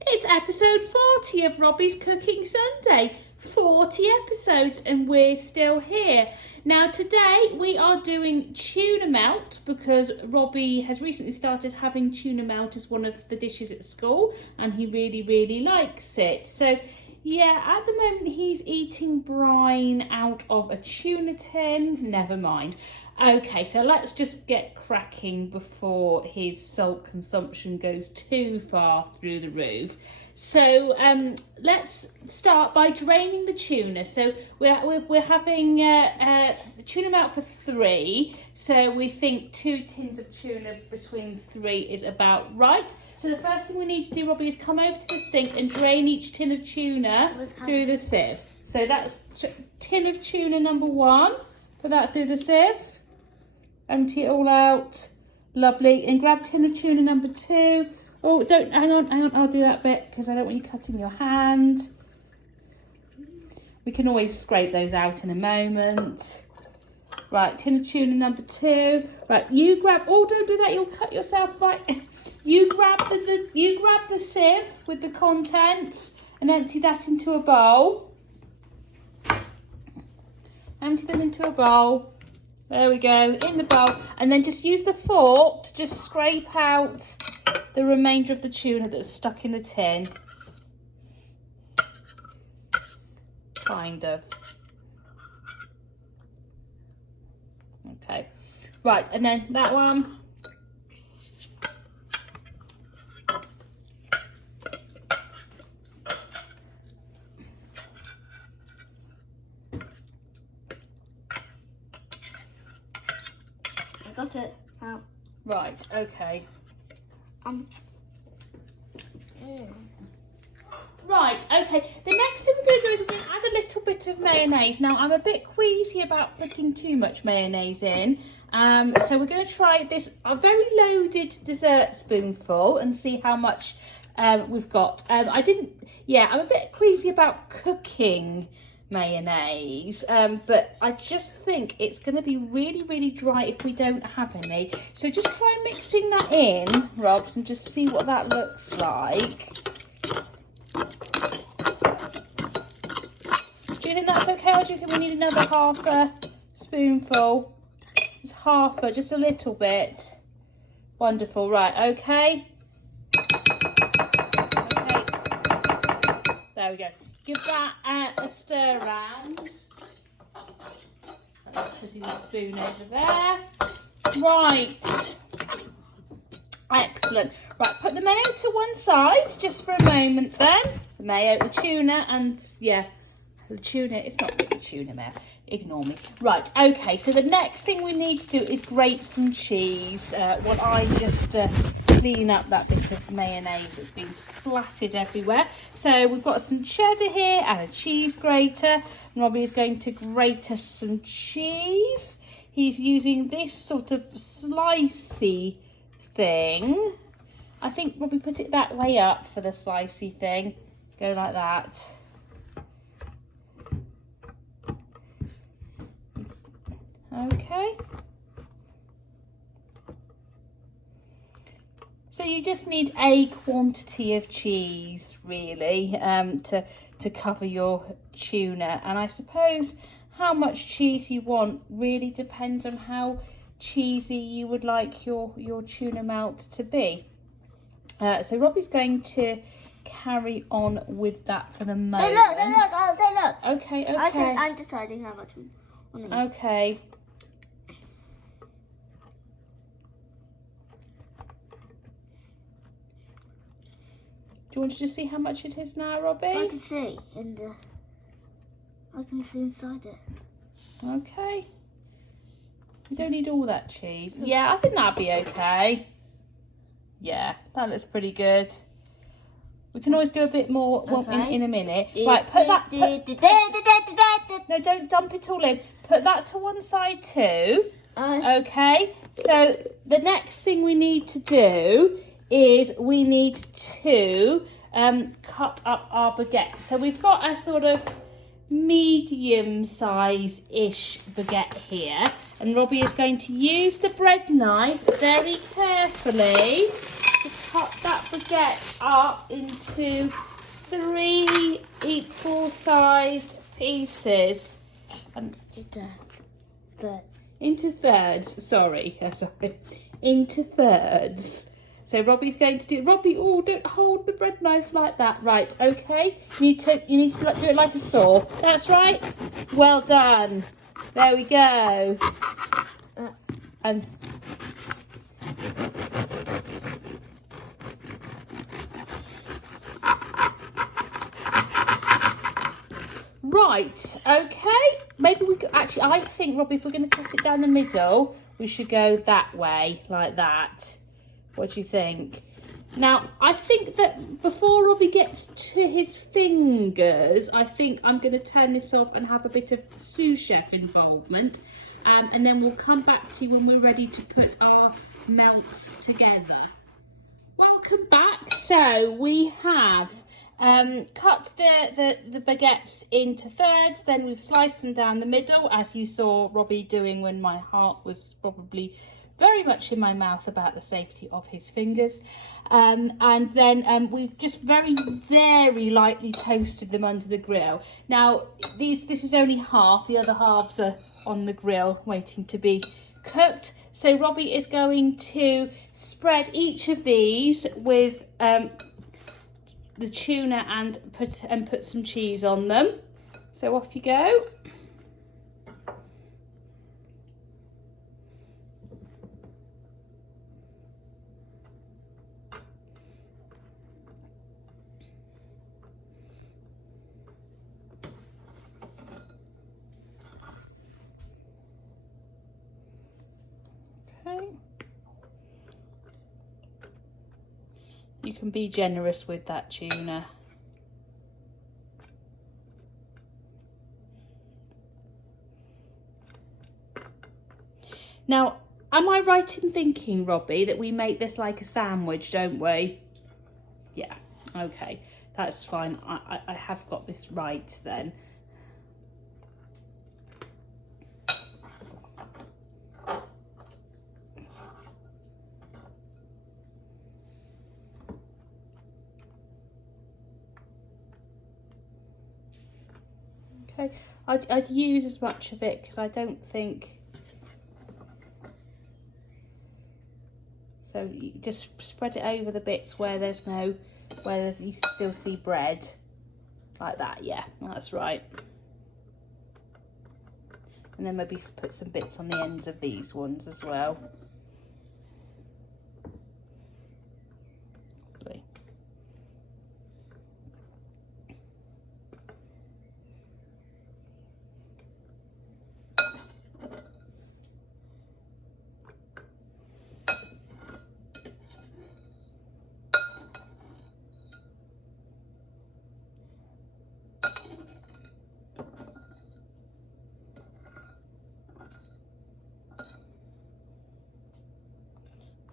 It's episode 40 of Robbie's Cooking Sunday. 40 episodes and we're still here. Now today we are doing tuna melt because Robbie has recently started having tuna melt as one of the dishes at school and he really likes it. So yeah, at the moment he's eating brine out of a tuna tin. Never mind. Okay, so let's just get cracking before his salt consumption goes too far through the roof. So let's start by draining the tuna. So we're having tuna melt for 3. So we think 2 tins of tuna between 3 is about right. So the first thing we need to do, Robbie, is come over to the sink and drain each tin of tuna through the sieve. So that's tin of tuna number 1. Put that through the sieve. Empty it all out. Lovely. And grab tin of tuna number 2. Oh, don't, hang on, I'll do that bit because I don't want you cutting your hand. We can always scrape those out in a moment. Right, tin of tuna number 2. Right, you grab, oh, don't do that, you'll cut yourself. Right, you grab the sieve with the contents and empty that into a bowl. Empty them into a bowl. There we go, in the bowl. And then just use the fork to just scrape out the remainder of the tuna that's stuck in the tin. Kind of. Okay. Right, and then that one. Got it. Wow. Right, okay. Right, okay. The next thing we're going to do is we're going to add a little bit of mayonnaise. Now, I'm a bit queasy about putting too much mayonnaise in. So we're going to try this, a very loaded dessert spoonful and see how much we've got. I'm a bit queasy about cooking mayonnaise, but I just think it's going to be really dry if we don't have any. So just try mixing that in, Robs, and just see what that looks like. Do you think that's okay, or do you think we need another half a spoonful? Just just a little bit. Wonderful. Right, okay. There we go. Give that a stir around. Let's put the spoon over there. Right. Excellent. Right, put the mayo to one side just for a moment then. The mayo, the tuna, and yeah, the tuna, it's not really tuna mayo. Ignore me. Right, okay, so the next thing we need to do is grate some cheese. While I just clean up that bit of mayonnaise that's been splattered everywhere. So we've got some cheddar here and a cheese grater. Robbie is going to grate us some cheese. He's using this sort of slicey thing. I think Robbie put it that way up for the slicey thing. Go like that. Okay. So you just need a quantity of cheese, really, to cover your tuna. And I suppose how much cheese you want really depends on how cheesy you would like your tuna melt to be. So Robbie's going to carry on with that for the moment. Say look. Okay. I'm deciding how much we want to eat. Okay. Do you want to just see how much it is now, Robbie? I can see inside it. Okay. You don't need all that cheese. Yeah, I think that'd be okay. Yeah, that looks pretty good. We can always do a bit more in a minute. Right, put that... No, don't dump it all in. Put that to one side too. Okay, so the next thing we need to do is we need to cut up our baguette. So we've got a sort of medium-size-ish baguette here, and Robbie is going to use the bread knife very carefully to cut that baguette up into 3 equal sized pieces. Into thirds, sorry, into thirds. So Robbie's going to do, Robbie, oh, don't hold the bread knife like that. Right, okay. You need to do it like a saw. That's right. Well done. There we go. And right, okay. Maybe we could actually, I think, Robbie, if we're going to cut it down the middle, we should go that way, like that. What do you think? Now, I think that before Robbie gets to his fingers, I think I'm going to turn this off and have a bit of sous chef involvement. And then we'll come back to you when we're ready to put our melts together. Welcome back. So we have cut the baguettes into thirds, then we've sliced them down the middle, as you saw Robbie doing when my heart was probably very much in my mouth about the safety of his fingers. And then we've just very lightly toasted them under the grill. Now this is only half, the other halves are on the grill waiting to be cooked. So Robbie is going to spread each of these with the tuna and put some cheese on them. So off you go. Okay. You can be generous with that tuna. Now, am I right in thinking, Robbie, that we make this like a sandwich, don't we? Yeah, okay, that's fine. I have got this right then. Okay, I'd use as much of it because I don't think... So you just spread it over the bits where there's no, you can still see bread, like that. Yeah, that's right. And then maybe put some bits on the ends of these ones as well. Lovely.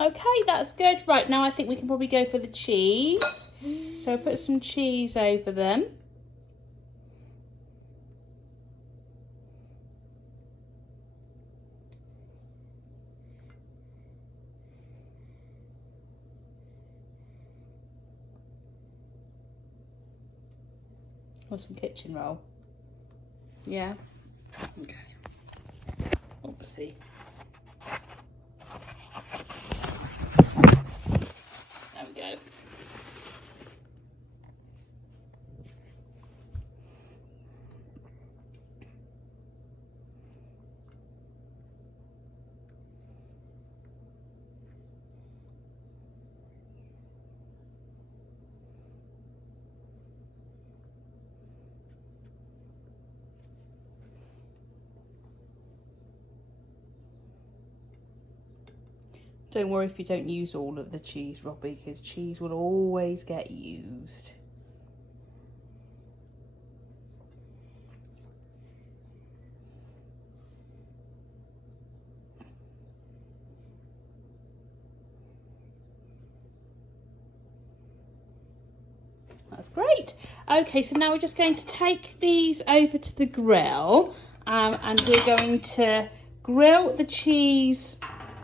Okay, that's good. Right, now I think we can probably go for the cheese. So put some cheese over them. Or some kitchen roll. Yeah. Okay. Oopsie. There we go. Don't worry if you don't use all of the cheese, Robbie, because cheese will always get used. That's great. Okay, so now we're just going to take these over to the grill and we're going to grill the cheese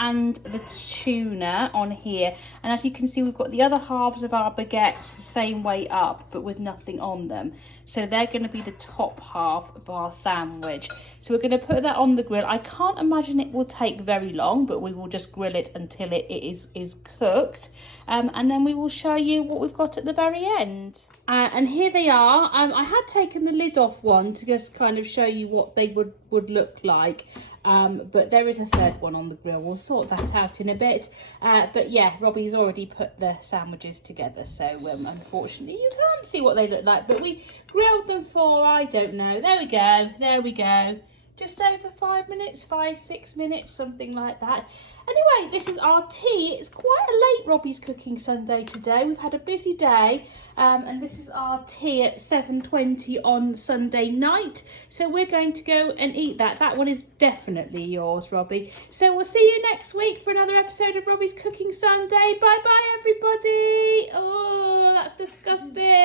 and the tuna on here. And as you can see, we've got the other halves of our baguettes the same way up, but with nothing on them. So they're going to be the top half of our sandwich. So we're going to put that on the grill. I can't imagine it will take very long, but we will just grill it until it is cooked. And then we will show you what we've got at the very end. And here they are. I had taken the lid off one to just kind of show you what they would look like. But there is a third one on the grill. We'll sort that out in a bit. But yeah, Robbie's already put the sandwiches together. So unfortunately, you can't see what they look like. But we grilled them for, I don't know. There we go. There we go. Just over 5 minutes, 5-6 minutes, something like that. Anyway, this is our tea. It's quite a late Robbie's Cooking Sunday today. We've had a busy day, and this is our tea at 7:20 on Sunday night. So we're going to go and eat that. That one is definitely yours, Robbie. So we'll see you next week for another episode of Robbie's Cooking Sunday. Bye-bye, everybody. Oh, that's disgusting.